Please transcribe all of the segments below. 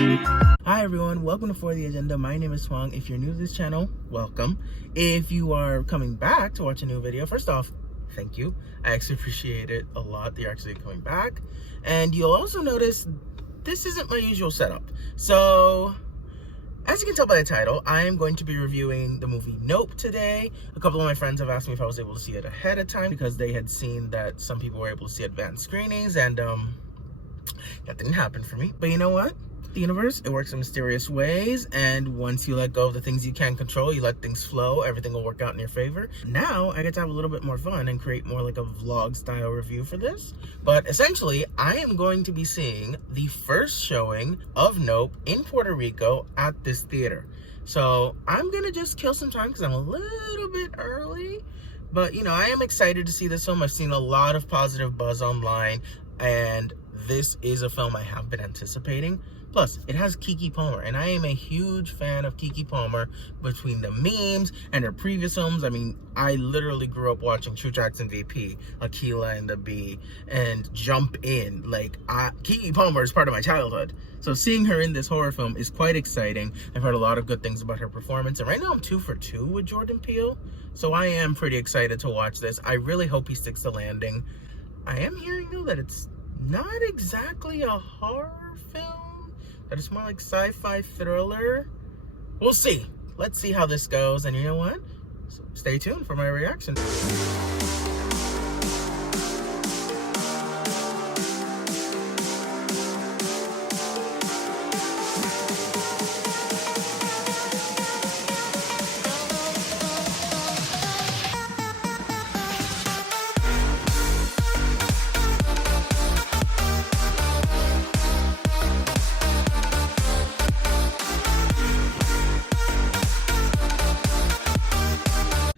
Hi everyone, welcome to For the Agenda. My name is Twang. If you're new to this channel, welcome. If you are coming back to watch a new video, first off, thank you. I actually appreciate it a lot that you're actually coming back. And you'll also notice this isn't my usual setup. So, as you can tell by the title, I am going to be reviewing the movie Nope today. A couple of my friends have asked me if I was able to see it ahead of time because they had seen that some people were able to see advanced screenings, and that didn't happen for me. But you know what? The universe, it works in mysterious ways, and once you let go of the things you can't control, you let things flow, everything will work out in your favor. Now I get to have a little bit more fun and create more like a vlog style review for this. But essentially, I am going to be seeing the first showing of Nope in Puerto Rico at this theater. So I'm gonna just kill some time because I'm a little bit early, but you know, I am excited to see this film. I've seen a lot of positive buzz online, and this is a film I have been anticipating. Plus, it has Keke Palmer, and I am a huge fan of Keke Palmer between the memes and her previous films. I mean, I literally grew up watching True Jackson VP, Aquila and the Bee, and Jump In. Like, Keke Palmer is part of my childhood. So seeing her in this horror film is quite exciting. I've heard a lot of good things about her performance, and right now I'm 2 for 2 with Jordan Peele. So I am pretty excited to watch this. I really hope he sticks the landing. I am hearing, though, that it's not exactly a horror film. That it's more like sci-fi thriller. We'll see. Let's see how this goes. And you know what? So stay tuned for my reaction.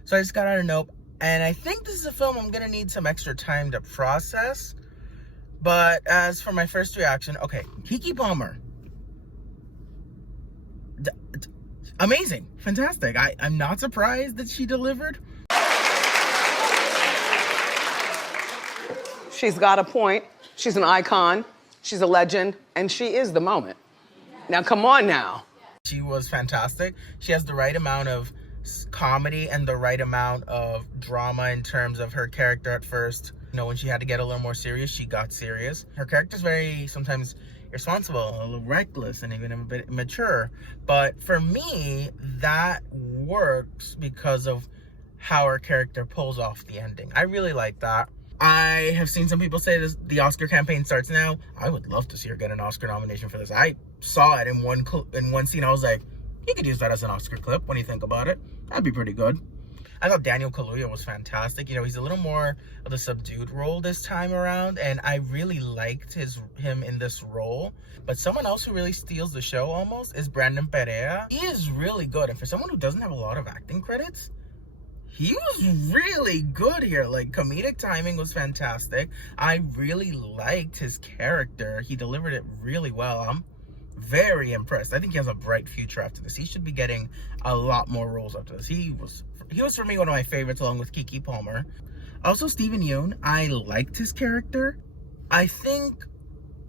So I just got out of Nope, and I think this is a film I'm gonna need some extra time to process. But as for my first reaction, okay, Keke Palmer, amazing, fantastic. I'm not surprised that she delivered. She's got a point. She's an icon. She's a legend, and she is the moment. Now, come on now. She was fantastic. She has the right amount of comedy and the right amount of drama in terms of her character at first. You know, when she had to get a little more serious, she got serious. Her character's very sometimes irresponsible, a little reckless, and even a bit immature. But for me, that works because of how her character pulls off the ending. I really like that. I have seen some people say this, the Oscar campaign starts now. I would love to see her get an Oscar nomination for this. I saw it in one scene. I was like, you could use that as an Oscar clip when you think about it. That'd be pretty good. I thought Daniel Kaluuya was fantastic. You know, he's a little more of the subdued role this time around, and I really liked him in this role. But someone else who really steals the show almost is Brandon Perea. He is really good, and for someone who doesn't have a lot of acting credits, he was really good here. Like, comedic timing was fantastic. I really liked his character. He delivered it really well. I'm very impressed. I think he has a bright future after this. He should be getting a lot more roles after this. He was for me one of my favorites, along with Keke Palmer. Also, Steven Yeun, I liked his character. I think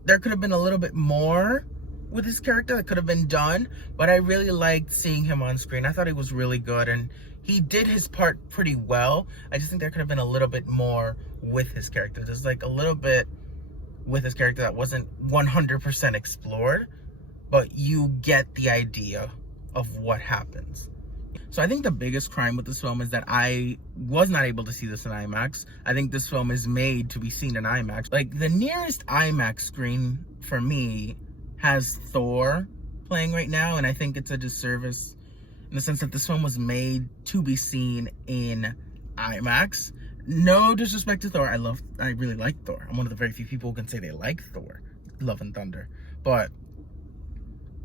there could have been a little bit more with his character that could have been done, but I really liked seeing him on screen. I thought he was really good, and he did his part pretty well. I just think there could have been a little bit more with his character. There's like a little bit with his character that wasn't 100% explored, but you get the idea of what happens. So I think the biggest crime with this film is that I was not able to see this in IMAX. I think this film is made to be seen in IMAX. Like, the nearest IMAX screen for me has Thor playing right now, and I think it's a disservice in the sense that this film was made to be seen in IMAX. No disrespect to Thor. I really like Thor. I'm one of the very few people who can say they like Thor, Love and Thunder. But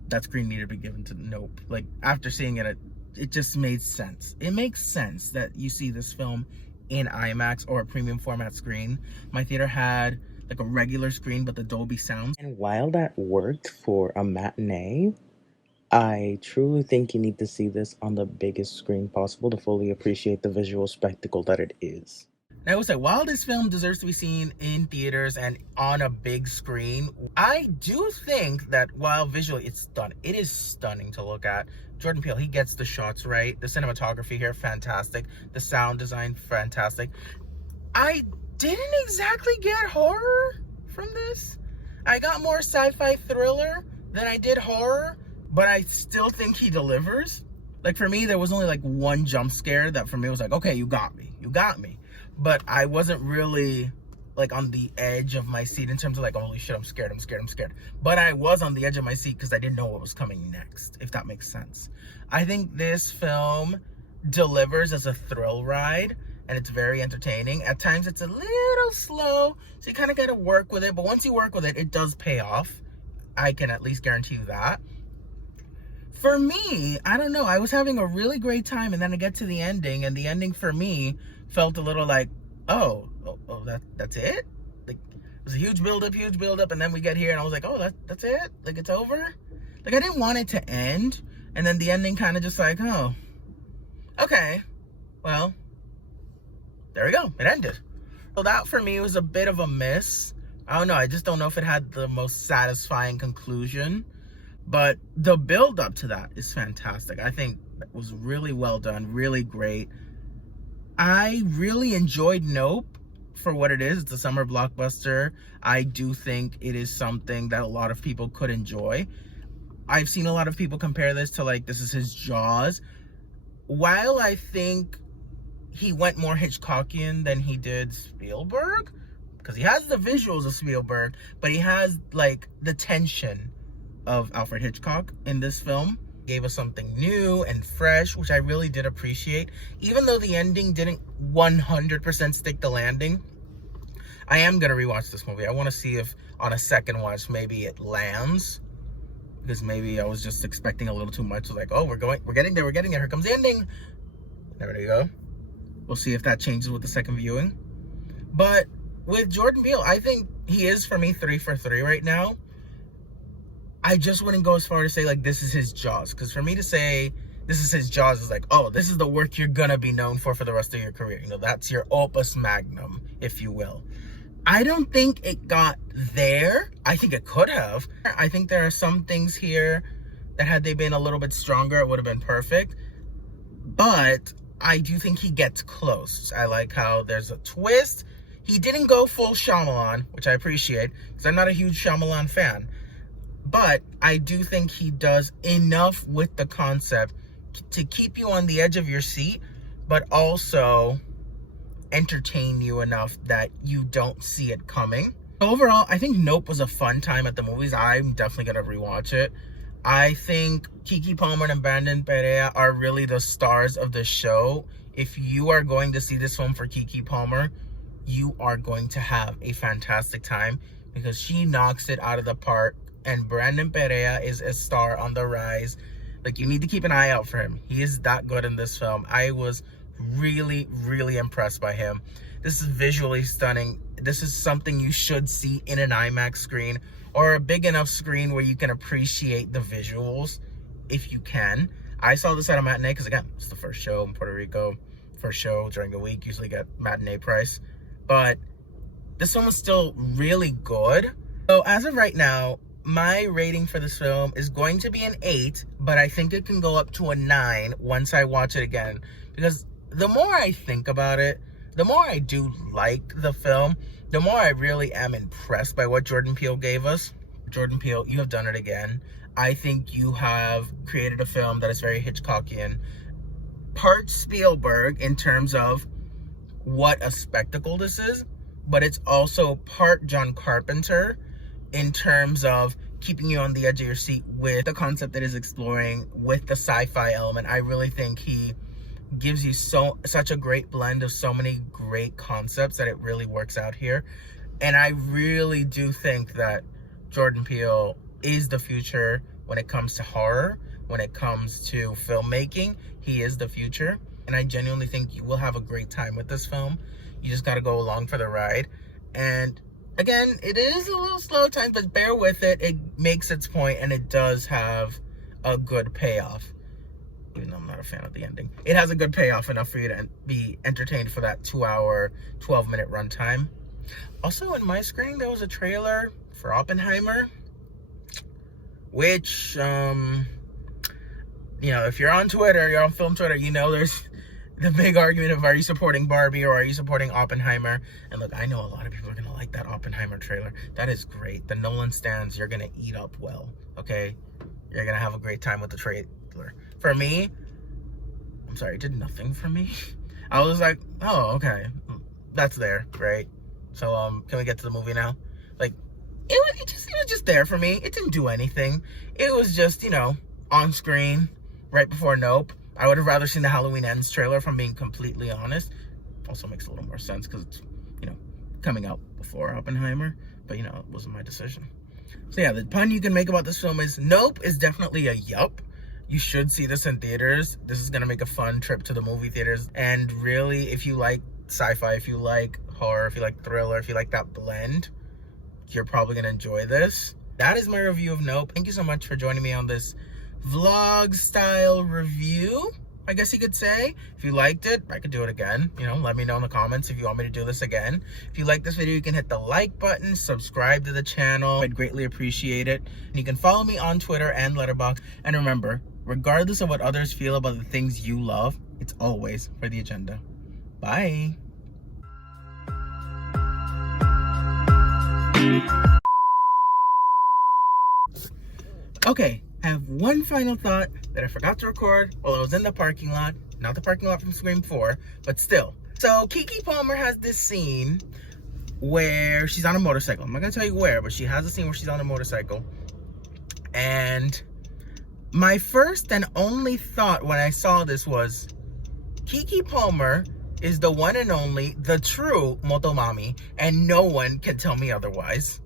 that screen needed to be given to Nope. Like, after seeing it, it just made sense. It makes sense that you see this film in IMAX or a premium format screen. My theater had like a regular screen, but the Dolby sound. And while that worked for a matinee, I truly think you need to see this on the biggest screen possible to fully appreciate the visual spectacle that it is. And I will say, while this film deserves to be seen in theaters and on a big screen, I do think that while visually it is stunning to look at. Jordan Peele, he gets the shots right. The cinematography here, fantastic. The sound design, fantastic. I didn't exactly get horror from this. I got more sci-fi thriller than I did horror, but I still think he delivers. Like, for me, there was only like one jump scare that for me was like, okay, you got me. But I wasn't really like on the edge of my seat in terms of like, holy shit, I'm scared. But I was on the edge of my seat because I didn't know what was coming next, if that makes sense. I think this film delivers as a thrill ride, and it's very entertaining. At times it's a little slow, so you kind of got to work with it, but once you work with it, it does pay off. I can at least guarantee you that. For me, I don't know, I was having a really great time, and then I get to the ending, and the ending for me felt a little like, oh, that's it? Like, it was a huge build up, and then we get here, and I was like, oh, that's it? Like, it's over? Like, I didn't want it to end, and then the ending kind of just like, oh, okay, well, there we go, it ended. So that for me was a bit of a miss. I don't know, I just don't know if it had the most satisfying conclusion, but the build up to that is fantastic. I think it was really well done, really great. I really enjoyed Nope for what it is. It's a summer blockbuster. I do think it is something that a lot of people could enjoy. I've seen a lot of people compare this to like, this is his Jaws. While I think he went more Hitchcockian than he did Spielberg, because he has the visuals of Spielberg, but he has like the tension of Alfred Hitchcock in this film. Gave us something new and fresh, which I really did appreciate. Even though the ending didn't 100% stick the landing, I am gonna rewatch this movie. I want to see if on a second watch maybe it lands, because maybe I was just expecting a little too much. Like, oh, we're getting there. Here comes the ending. There you go. We'll see if that changes with the second viewing. But with Jordan Peele, I think he is, for me, 3 for 3 right now. I just wouldn't go as far to say, like, this is his Jaws. Because for me to say this is his Jaws is like, oh, this is the work you're going to be known for the rest of your career. You know, that's your opus magnum, if you will. I don't think it got there. I think it could have. I think there are some things here that had they been a little bit stronger, it would have been perfect. But I do think he gets close. I like how there's a twist. He didn't go full Shyamalan, which I appreciate, because I'm not a huge Shyamalan fan. But I do think he does enough with the concept to keep you on the edge of your seat, but also entertain you enough that you don't see it coming. Overall, I think Nope was a fun time at the movies. I'm definitely going to rewatch it. I think Keke Palmer and Brandon Perea are really the stars of the show. If you are going to see this film for Keke Palmer, you are going to have a fantastic time, because she knocks it out of the park. And Brandon Perea is a star on the rise. Like, you need to keep an eye out for him. He is that good in this film. I was really, really impressed by him. This is visually stunning. This is something you should see in an IMAX screen, or a big enough screen where you can appreciate the visuals, if you can. I saw this at a matinee, because again, it's the first show in Puerto Rico. First show during the week, usually get matinee price. But this one was still really good. So as of right now, my rating for this film is going to be an 8, but I think it can go up to a 9 once I watch it again. Because the more I think about it, the more I do like the film, the more I really am impressed by what Jordan Peele gave us. Jordan Peele, you have done it again. I think you have created a film that is very Hitchcockian. Part Spielberg in terms of what a spectacle this is, but it's also part John Carpenter in terms of keeping you on the edge of your seat with the concept that is exploring, with the sci-fi element. I really think he gives you such a great blend of so many great concepts that it really works out here. And I really do think that Jordan Peele is the future when it comes to horror, when it comes to filmmaking. He is the future, and I genuinely think you will have a great time with this film. You just got to go along for the ride. And again, it is a little slow at times, but bear with it. It makes its point, and it does have a good payoff. even though I'm not a fan of the ending. It has a good payoff, enough for you to be entertained for that 2-hour, 12-minute runtime. Also, in my screening, there was a trailer for Oppenheimer, which, you know, if you're on Twitter, you're on film Twitter, you know there's the big argument of, are you supporting Barbie or are you supporting Oppenheimer? And look, I know a lot of people are gonna like that Oppenheimer trailer. That is great. The Nolan stands, you're gonna eat up well, okay? You're gonna have a great time with the trailer. For me, I'm sorry, it did nothing for me. I was like, oh, okay, that's there, right? So, can we get to the movie now? Like, it was just there for me. It didn't do anything. It was just, you know, on screen right before Nope. I would have rather seen the Halloween Ends trailer, if I'm being completely honest. Also makes a little more sense because it's, you know, coming out before Oppenheimer. But, you know, it wasn't my decision. So, yeah, the pun you can make about this film is Nope is definitely a yup. You should see this in theaters. This is going to make a fun trip to the movie theaters. And really, if you like sci-fi, if you like horror, if you like thriller, if you like that blend, you're probably going to enjoy this. That is my review of Nope. Thank you so much for joining me on this vlog style review, I guess you could say. If you liked it, I could do it again. You know, let me know in the comments if you want me to do this again. If you like this video, you can hit the like button, subscribe to the channel. I'd greatly appreciate it. And you can follow me on Twitter and Letterboxd. And remember, regardless of what others feel about the things you love, it's always for the agenda. Bye. Okay, I have one final thought that I forgot to record while I was in the parking lot. Not the parking lot from Scream 4, but still. So Keke Palmer has this scene where she's on a motorcycle. I'm not gonna tell you where, but she has a scene where she's on a motorcycle. And my first and only thought when I saw this was, Keke Palmer is the one and only, the true Motomami, and no one can tell me otherwise.